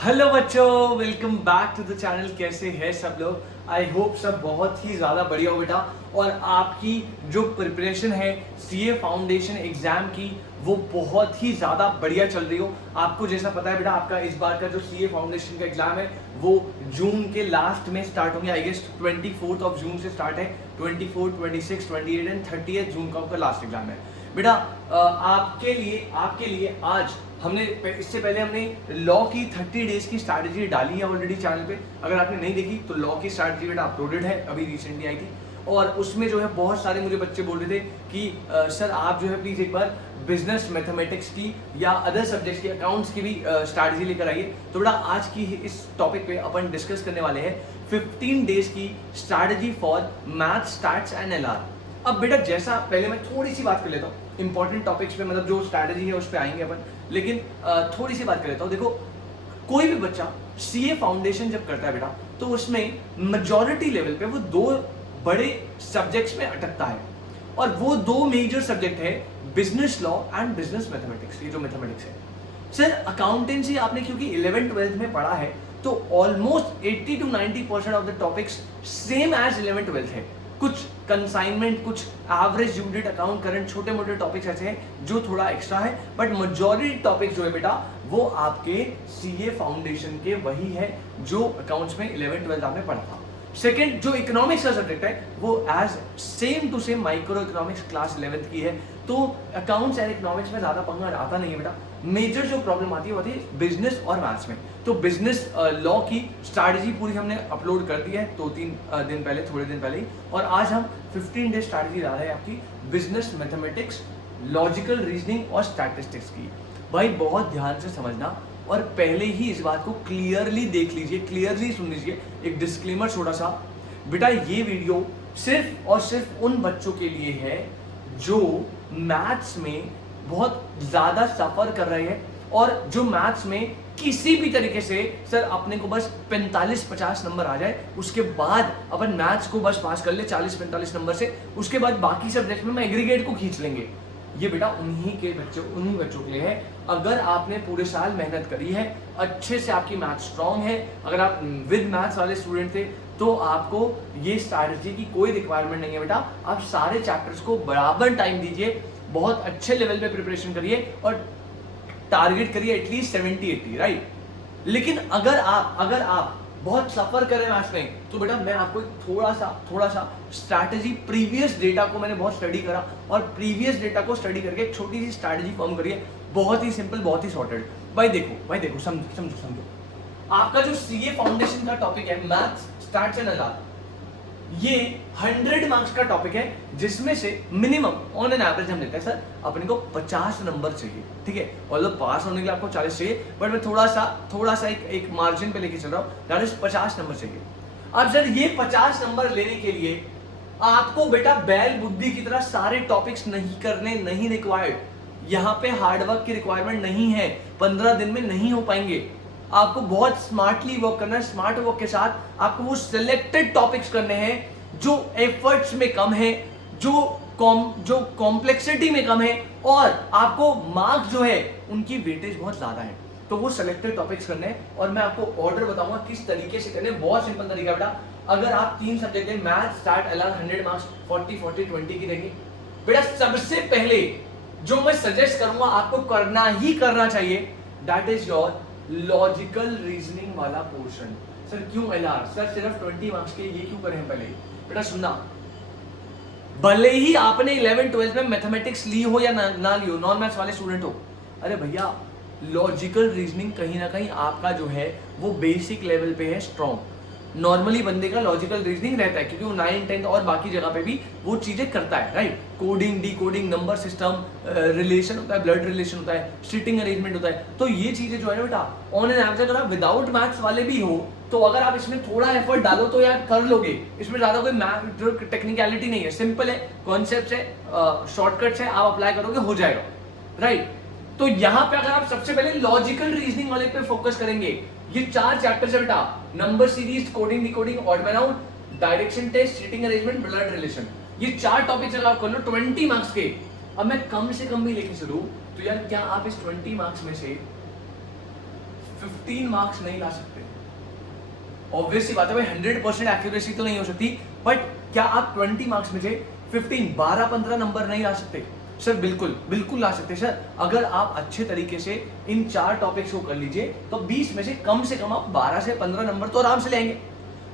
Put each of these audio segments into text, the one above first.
Hello बच्चों, welcome back to the channel. कैसे हैं सब लोग? आई होप सब बहुत ही ज़्यादा बढ़िया हो बेटा। और आपकी जो प्रिपरेशन है सीए फाउंडेशन एग्जाम की वो बहुत ही ज़्यादा बढ़िया चल रही हो। आपको जैसा पता है बेटा, आपका इस बार का जो सीए फाउंडेशन का एग्जाम है वो जून के लास्ट में स्टार्ट होंगे। आई गेस 24 ऑफ जून से स्टार्ट है। 24, 26, 28 एंड 30 जून का आपका लास्ट एग्जाम है बेटा। आपके लिए आज हमने इससे पहले हमने लॉ की 30 डेज की स्ट्रैटेजी डाली है ऑलरेडी चैनल पे। अगर आपने नहीं देखी तो लॉ की स्ट्रैटेजी बेटा अपलोडेड है, अभी रिसेंटली आई थी। और उसमें जो है बहुत सारे मुझे बच्चे बोल रहे थे कि सर आप जो है प्लीज एक बार बिजनेस मैथमेटिक्स की या अदर सब्जेक्ट्स की अकाउंट्स की भी स्ट्रैटेजी लेकर आइए। तो बेटा आज की इस टॉपिक पे अपन डिस्कस करने वाले हैं 15 डेज की strategy for math, stats and LR. अब बेटा जैसा पहले मैं थोड़ी सी बात कर लेता हूँ इंपॉर्टेंट टॉपिक्स पे, मतलब जो स्ट्रैटेजी है उस पर आएंगे अपन, लेकिन थोड़ी सी बात कर लेता हूँ। देखो, कोई भी बच्चा सीए फाउंडेशन जब करता है बेटा तो उसमें मेजॉरिटी लेवल पे वो दो बड़े सब्जेक्ट्स में अटकता है। और वो दो मेजर सब्जेक्ट है business law and business mathematics. ये जो मैथमेटिक्स है सर, अकाउंटेंसी आपने क्योंकि 11th 12th में पढ़ा है तो almost 80 to 90% of the topics same as 11th 12th है। कुछ कंसाइनमेंट, कुछ एवरेज यूनिट अकाउंट, करंट, छोटे मोटे टॉपिक्स ऐसे हैं जो थोड़ा एक्स्ट्रा है, बट मेजॉरिटी टॉपिक्स जो है बेटा वो आपके सीए फाउंडेशन के वही है जो अकाउंट्स में 11th 12th आपने पढ़ा था। सेकेंड जो इकोनॉमिक्स का सब्जेक्ट है वो as same to same microeconomics class 11th की है। तो अकाउंट्स एंड इकोनॉमिक्स में ज्यादा पंगा आता नहीं है बेटा। मेजर जो प्रॉब्लम आती है वो आती है बिजनेस और मैथ्स में। तो बिजनेस लॉ की स्ट्रैटेजी पूरी हमने अपलोड कर दी है 2-3 दिन पहले, थोड़े दिन पहले ही। और आज हम 15 डे स्ट्रैटेजी ला रहे हैं आपकी बिजनेस मैथमेटिक्स, लॉजिकल रीजनिंग और स्टैटिस्टिक्स की। भाई बहुत ध्यान से समझना और पहले ही इस बात को क्लियरली देख लीजिए, क्लियरली सुन लीजिए। एक डिस्क्लेमर छोटा सा बेटा, ये वीडियो सिर्फ और सिर्फ उन बच्चों के लिए है जो मैथ्स में बहुत ज्यादा सफर कर रहे हैं और जो मैथ्स में किसी भी तरीके से सर अपने को बस 45-50 नंबर आ जाए, उसके बाद अपन मैथ्स को बस पास कर ले 40-45 नंबर से, उसके बाद बाकी सब्जेक्ट में एग्रीगेट को खींच लेंगे। ये बेटा उन्हीं बच्चों के लिए है। अगर आपने पूरे साल मेहनत करी है, अच्छे से आपकी मैथ स्ट्रांग है, अगर आप विद मैथ्स वाले स्टूडेंट थे तो आपको ये स्ट्रैटेजी की कोई रिक्वायरमेंट नहीं है बेटा। आप सारे चैप्टर्स को बराबर टाइम दीजिए, बहुत अच्छे लेवल पे प्रिपरेशन करिए और टारगेट करिए एटलीस्ट 70-80, राइट। लेकिन अगर आप बहुत सफर कर रहे हैं मैथ्स में तो बेटा मैं आपको थोड़ा सा स्ट्रैटेजी, प्रीवियस डेटा को मैंने बहुत स्टडी करा और प्रीवियस डेटा को स्टडी करके एक छोटी सी स्ट्रैटेजी फॉर्म करिए। बहुत ही सिंपल, बहुत ही सॉर्टेड। भाई देखो, समझो। आपका जो सीए फाउंडेशन का टॉपिक है मैथ्स, स्टैट्स एंड एलआर, ये 100 मार्क्स का टॉपिक है जिसमें से मिनिमम ऑन एन एवरेज हम लेते हैं सर अपने को 50 नंबर चाहिए, ठीक है। मतलब पास होने के लिए आपको 40 चाहिए, बट मैं थोड़ा सा एक मार्जिन पे लेके चल रहा हूँ, दैट इज 50 नंबर चाहिए। अब सर ये 50 नंबर लेने के लिए आपको बेटा बैल बुद्धि की तरह सारे टॉपिक्स नहीं करने, नहीं रिक्वायर्ड। यहाँ पे हार्डवर्क की रिक्वायरमेंट नहीं है, 15 दिन में नहीं हो पाएंगे। आपको बहुत स्मार्टली वर्क करना है। स्मार्ट वर्क के साथ आपको वो सिलेक्टेड टॉपिक्स करने हैं जो एफर्ट्स में कम है, जो कॉम्प्लेक्सिटी में कम है और आपको मार्क्स जो है उनकी वेटेज बहुत ज्यादा है। तो वो सिलेक्टेड टॉपिक्स करने हैं और मैं आपको ऑर्डर बताऊंगा किस तरीके से करने। बहुत सिंपल तरीका बेटा, अगर आप 3 सब्जेक्ट है मैथ, स्टैट, एलआर, 100 मार्क्स 40-40-20 की देंगे बेटा। सबसे पहले जो मैं सजेस्ट करूंगा आपको करना ही करना चाहिए, that is your logical reasoning वाला पोर्शन। सर क्यों एलआर? सर सिर्फ 20 मार्क्स के, ये क्यों करें? पहले बेटा सुनना, भले ही आपने 11th 12th में मैथमेटिक्स ली हो या ना ली हो, नॉन मैथ्स वाले स्टूडेंट हो, अरे भैया लॉजिकल रीजनिंग कहीं ना कहीं आपका जो है वो बेसिक लेवल पे है स्ट्रॉन्ग। नॉर्मली बंदे का लॉजिकल रीजनिंग रहता है क्योंकि वो 9th 10th और बाकी जगह पे भी वो चीजें करता है, right. Coding, decoding, number system, relation होता है, ब्लड रिलेशन होता है, सिटिंग अरेंजमेंट होता है। तो ये चीजें जो है ना बेटा ऑन एन एवरेज अगर आप विदाउट मैथ्स वाले भी हो तो अगर आप इसमें थोड़ा एफर्ट डालो तो यार कर लोगे। इसमें ज्यादा कोई मैथ टेक्निकलिटी नहीं है, सिंपल है, कॉन्सेप्ट है, शॉर्टकट्स है, आप अप्लाई करोगे हो जाएगा, राइट। तो यहाँ पे अगर आप सबसे पहले लॉजिकल रीजनिंग वाले पे फोकस करेंगे, ये 4 चैप्टर्स है बेटा, number series, coding, decoding, odd man out, direction test, sitting arrangement, blood relation, ये 4 टॉपिक्स अगर आप कर लो 20 मार्क्स के। अब मैं कम से कम भी लेके चलूं तो यार क्या आप इस 20 मार्क्स में से 15 मार्क्स नहीं ला सकते। ऑब्वियसली बात है भाई, 100% एक्यूरेसी तो नहीं हो सकती, बट क्या आप 20 मार्क्स में से 15 12-15 नंबर नहीं ला सकते? सर बिल्कुल बिल्कुल ला सकते सर। अगर आप अच्छे तरीके से इन 4 टॉपिक्स को कर लीजिए तो 20 में से कम आप 12 से 15 नंबर तो आराम से लेंगे।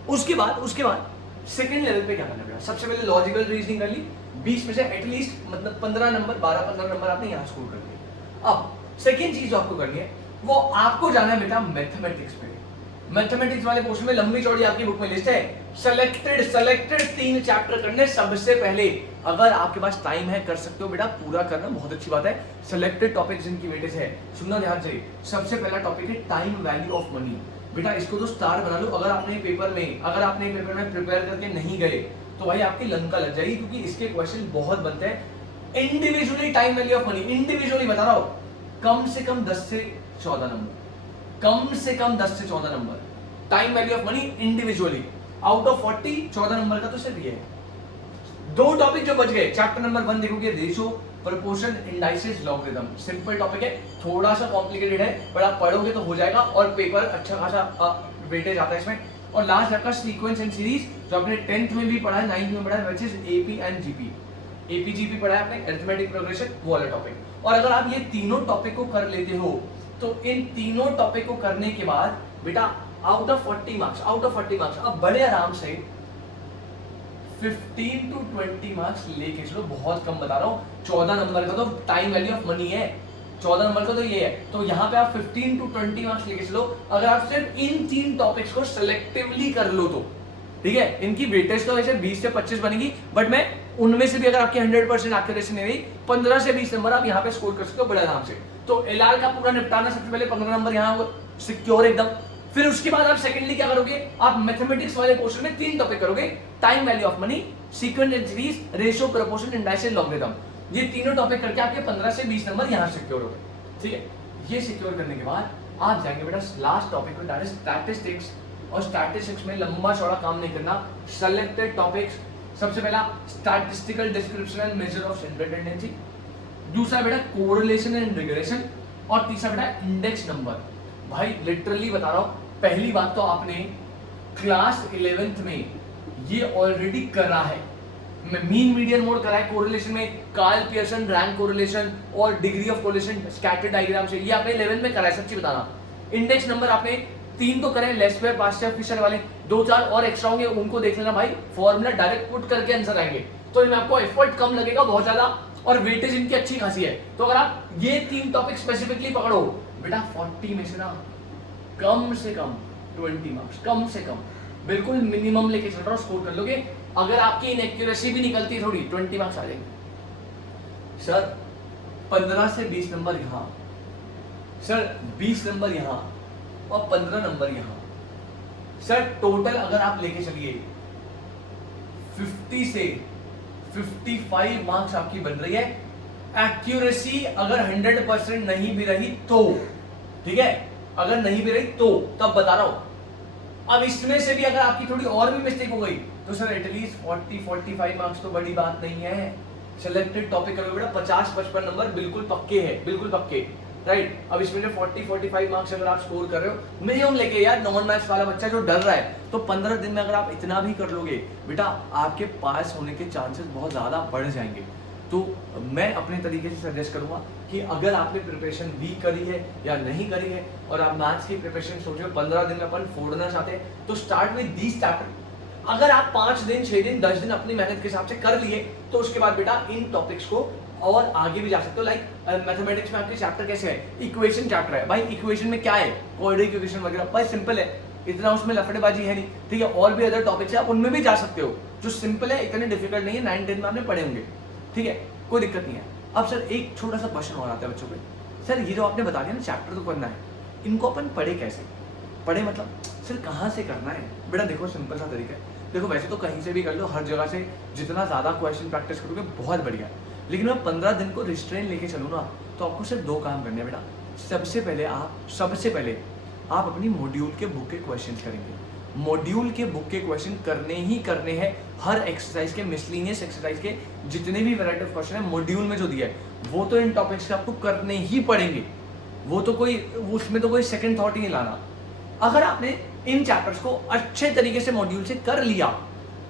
उसके बाद सेकेंड लेवल पे क्या करना पड़ेगा? सबसे पहले लॉजिकल रीजनिंग कर ली, 20 में से एटलीस्ट मतलब 15 नंबर 12-15 नंबर आपने यहाँ स्कोर कर लिए। अब सेकेंड चीज जो आपको करनी है वो आपको जाना है बेटा मैथमेटिक्स पे। मैथमेटिक्स वाले पोर्शन में लंबी चौड़ी आपकी बुक में लिस्ट है, सेलेक्टेड 3 चैप्टर करने सबसे पहले। अगर आपके पास टाइम है कर सकते हो बेटा, पूरा करना बहुत अच्छी बात है। सेलेक्टेड टॉपिक्स इनकी वेटेज है, सुनना ध्यान से। सबसे पहला टॉपिक है टाइम वैल्यू ऑफ मनी। बेटा इसको तो स्टार बना लो। अगर आपने पेपर में प्रिपेयर करके नहीं गए तो भाई आपकी लंका लग जाएगी, क्योंकि इसके क्वेश्चन बहुत बनते हैं। Individually time value of money, individually बता रहा हूं, कम से कम 10 से 14 नंबर, कम से कम 10 से 14 number time value of money individually. Out of 40 14 number का तो सिर्फ ये है। 2 टॉपिक जो बच गए, चैप्टर नंबर 1 देखोगे, ratio, proportion, indices, logarithm. Simple topic है, थोड़ा सा कॉम्प्लिकेटेड है, पर आप पढ़ोगे तो हो जाएगा और पेपर अच्छा खासा वेटेज आता है इसमें। और लास्ट आपका सीक्वेंस एंड सीरीज, जो आपने 10th में भी पढ़ा है, 9th में पढ़ा है, which is AP and GP. AP GP पढ़ा है आपने, अरिथमेटिक प्रोग्रेशन, वो वाला टॉपिक। और अगर आप ये तीनों टॉपिक को कर लेते हो तो इन तीनों टॉपिक को करने के बाद बेटा आउट ऑफ 40 मार्क्स अब बड़े आराम से 15 to 20 मार्क्स लेके चलो। बहुत कम बता रहा हूँ, 14 नंबर का तो टाइम वैल्यू ऑफ मनी है, 14 नंबर का तो ये है। तो यहाँ पे आप 15 to 20 मार्क्स लेके चलो। अगर आप सिर्फ इन 3 टॉपिक्स को सिलेक्टिवली कर लो तो ठीक है। इनकी वेटेज तो वैसे 20 से 25 बनेगी, बट मैं उनमें से भी अगर आपकी 100% एक्यूरेसी नहीं रही, 15 से 20 नंबर आप यहाँ पे स्कोर कर सकते हो बड़े आराम से। तो एलआर का पूरा निपटाना, सबसे पहले 15 नंबर यहाँ होगा सिक्योर एकदम। फिर उसके बाद आप सेकेंडली क्या करोगे, आप मैथमेटिक्स वाले पोर्शन में 3 टॉपिक करोगे, time value of money, sequence and series, ratio, proportion, indices, logarithm. ये तीनों टॉपिक करके आपके 15 से 20 नंबर यहाँ सिक्योर हो गए। ठीक है, ये सिक्योर करने के बाद आप जाएंगे बेटा लास्ट टॉपिक में, दैट इज स्टैटिस्टिक्स। और स्टैटिस्टिक्स में लंबा चौड़ा काम नहीं करना, सेलेक्टेड टॉपिक्स। सबसे पहला statistical description and measure of central tendency, दूसरा बेटा कोरिलेशन एंड रिग्रेशन, और तीसरा बेटा इंडेक्स नंबर। भाई लिटरली बता रहा हूं, पहली बात तो आपने क्लास 11th में ये ऑलरेडी करा है। मीन मीडियन मोड करा है कोरिलेशन में, कार्ल पियर्सन रैंक कोरिलेशन और degree of correlation scattered diagram से, ये आपने 11th में करा है, सच्ची बताना। इंडेक्स नंबर आपने 3 तो करे, लेस स्क्वायर, पास्चर, फिशर वाले, 2-4 और एक्स्ट्रा होंगे, उनको देख लेना भाई। फॉर्मूला डायरेक्ट पुट करके आंसर आएंगे, तो इनमें आपको एफर्ट कम लगेगा बहुत ज्यादा, और वेटेज इनकी अच्छी खासी है। तो अगर आप ये 3 टॉपिक स्पेसिफिकली पकड़ो बेटा, 40 में से ना कम से कम 20 मार्क्स, कम से कम बिल्कुल मिनिमम लेके चल रहा हूं, स्कोर कर लोगे। अगर आपकी इनएक्यूरेसी भी निकलती थोड़ी, 20 मार्क्स आ जाएंगे। सर 15 से 20 नंबर यहाँ, सर 20 नंबर यहाँ और 15 नंबर यहाँ। सर टोटल अगर आप लेके चलिए 50 से 55 मार्क्स आपकी बन रही है। एक्यूरेसी अगर 100% नहीं भी रही तो, ठीक है, अगर नहीं भी रही तो तब बता रहा हूं। अब इसमें से भी अगर आपकी थोड़ी और भी मिस्टेक हो गई तो सर एटलीस्ट 40-45 मार्क्स तो बड़ी बात नहीं है। सिलेक्टेड टॉपिक करोगे बेटा 50-55 नंबर बिल्कुल पक्के हैं, बिल्कुल पक्के, राइट। अब इसमें से 40-45 मार्क्स अगर आप स्कोर कर रहे हो मिनिमम लेके, यार नॉन मैथ्स वाला बच्चा जो डर रहा है, तो 15 दिन में अगर आप इतना भी कर लोगे बेटा, आपके पास होने के चांसेस बहुत ज्यादा बढ़ जाएंगे। तो मैं अपने तरीके से सजेस्ट करूंगा कि अगर आपने प्रिपरेशन वीक करी है या नहीं करी है और आप मैथ्स की प्रिपरेशन सोच रहे हो 15 दिन में अपन फोड़ना चाहते हैं, तो स्टार्ट विद दीस चैप्टर। अगर आप 5 दिन 6 दिन 10 दिन अपनी मेहनत के हिसाब से कर लिए तो उसके बाद बेटा इन टॉपिक्स को और आगे भी जा सकते हो। लाइक मैथमेटिक्स में आपके चैप्टर कैसे है, इक्वेशन चैप्टर है भाई। इक्वेशन में क्या है, क्वाड्रेटिक इक्वेशन वगैरह, भाई सिंपल है, इतना उसमें लफड़ेबाजी है नहीं, ठीक है। और भी अदर टॉपिक्स है, आप उनमें भी जा सकते हो, जो सिंपल है, इतने डिफिकल्ट नहीं है। 9-10 में आपने पढ़े होंगे, ठीक है, कोई दिक्कत नहीं है। अब सर एक छोटा सा क्वेश्चन और आता है बच्चों पे, सर ये जो आपने बता दिया ना चैप्टर तो करना है, इनको अपन पढ़े कैसे, पढ़े मतलब सर कहाँ से करना है? बेटा देखो सिंपल सा तरीका है, देखो वैसे तो कहीं से भी कर लो, हर जगह से जितना ज़्यादा क्वेश्चन प्रैक्टिस करोगे बहुत बढ़िया, लेकिन मैं 15 दिन को रिस्ट्रेन लेके चलूँ ना, तो आपको सिर्फ 2 काम करने हैं बेटा। सबसे पहले आप अपनी मॉड्यूल के बुक के क्वेश्चन करेंगे। मॉड्यूल के बुक के क्वेश्चन करने ही करने हैं, हर एक्सरसाइज के, मिसलिनियस एक्सरसाइज के जितने भी वैरायटी ऑफ क्वेश्चन है मॉड्यूल में जो दिया है, वो तो इन टॉपिक्स के आपको करने ही पड़ेंगे, वो तो कोई, उसमें तो कोई सेकंड थॉट ही नहीं लाना। अगर आपने इन चैप्टर्स को अच्छे तरीके से मॉड्यूल से कर लिया,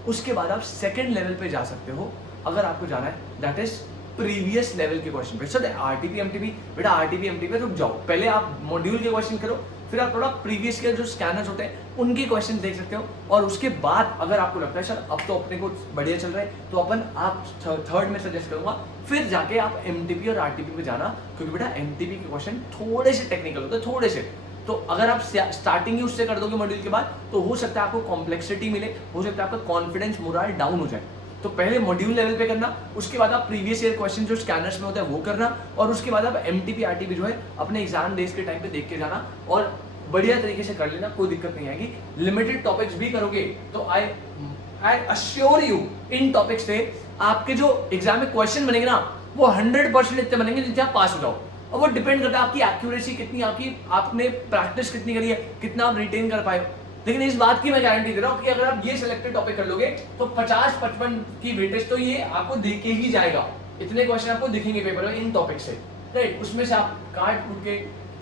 उसके बाद आप सेकंड लेवल पे जा सकते हो। अगर आपको जाना है दैट इज प्रीवियस लेवल के क्वेश्चन पे। सर आरटीपी एमटीपी, बेटा आरटीपी एमटीपी रुक जाओ, पहले आप मॉड्यूल के क्वेश्चन करो, फिर आप थोड़ा प्रीवियस के जो स्कैनर्स होते हैं उनके क्वेश्चन देख सकते हो। और उसके बाद अगर आपको लगता है सर अब तो अपने को बढ़िया चल रहा है, तो आप थर्ड में सजेस्ट करूंगा फिर जाके आप एमटीपी और आरटीपी पे जाना, क्योंकि बेटा एमटीपी के क्वेश्चन थोड़े से टेक्निकल होते हैं, थोड़े से। तो अगर आप स्टार्टिंग ही उससे कर दोगे मॉड्यूल के बाद, तो हो सकता है आपको कॉम्प्लेक्सिटी मिले, हो सकता है आपका कॉन्फिडेंस मोरल डाउन हो जाए। तो पहले मॉड्यूल लेवल पे करना, उसके बाद आप प्रीवियस ईयर क्वेश्चन जो स्कैनर्स में होता है वो करना, और उसके बाद आप एमटीपी आरटीपी जो है अपने एग्जाम डेज के टाइम पे देख के जाना और बढ़िया तरीके से कर लेना, कोई दिक्कत नहीं आएगी। लिमिटेड टॉपिक्स भी करोगे तो I assure you in topics से आपके जो एग्जाम में क्वेश्चन बनेंगे ना वो 100% इतने बनेंगे जिससे आप पास हो जाओ। और वो डिपेंड करता है आपकी एक्यूरेसी कितनी, आपने प्रैक्टिस कितनी करी है, कितना आप रिटेन कर पाए। लेकिन इस बात की मैं गारंटी दे रहा हूं कि अगर आप ये सिलेक्टेड टॉपिक कर लोगे तो 50-55 की वेटेज तो ये आपको देके ही जाएगा। इतने क्वेश्चन आपको दिखेंगे पेपर में इन टॉपिक से, राइट। उसमें से आप काट कूट के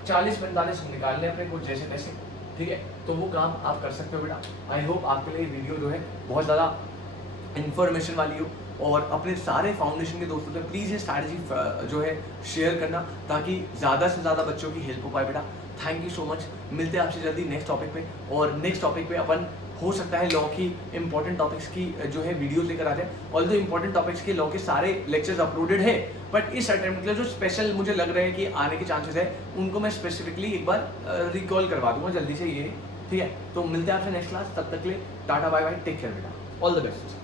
40-45 निकाल लें अपने कुछ जैसे तैसे, ठीक है। तो वो काम आप कर सकते हो बेटा। आई होप आपके लिए वीडियो जो है बहुत ज़्यादा इंफॉर्मेशन वाली हो, और अपने सारे फाउंडेशन के दोस्तों से प्लीज़ ये स्ट्रैटेजी जो है शेयर करना, ताकि ज़्यादा से ज़्यादा बच्चों की हेल्प हो पाए बेटा। Thank you so much. मिलते हैं आपसे जल्दी नेक्स्ट टॉपिक पे, और नेक्स्ट टॉपिक पे अपन हो सकता है लॉ की इंपॉर्टेंट टॉपिक्स की जो है वीडियोस लेकर आ जाए। ऑल दो इंपॉर्टेंट टॉपिक्स के लॉ के सारे लेक्चर्स अपलोडेड है, बट इस अटेम्प्ट के लिए जो स्पेशल मुझे लग रहे हैं कि आने के चांसेस है, उनको मैं स्पेसिफिकली एक बार रिकॉल करवा दूंगा जल्दी से ये, ठीक है। तो मिलते हैं आपसे नेक्स्ट क्लास, तब तक के लिए tata bye bye, take care बेटा, ऑल द बेस्ट।